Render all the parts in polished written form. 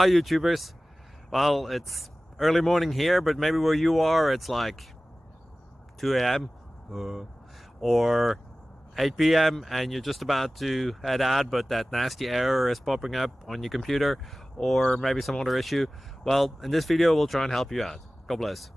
Hi YouTubers. Well, it's early morning here, but maybe where you are it's like 2 a.m. or 8 p.m. and you're just about to head out, but that nasty error is popping up on your computer, or maybe some other issue. Well, in this video we'll try and help you out. God bless.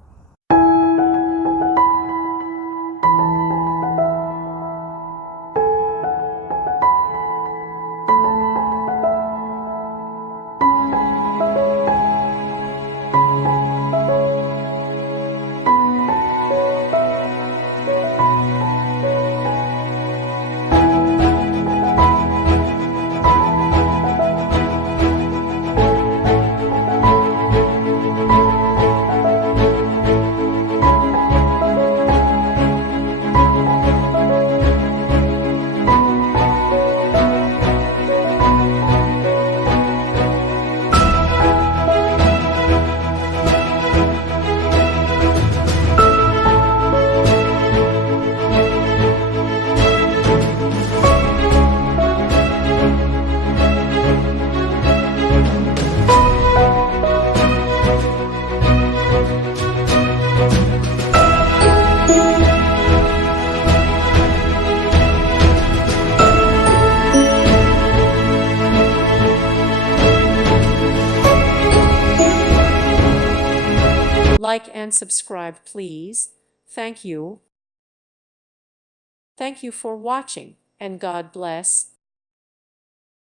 Like and subscribe, please. Thank you. Thank you for watching, and God bless.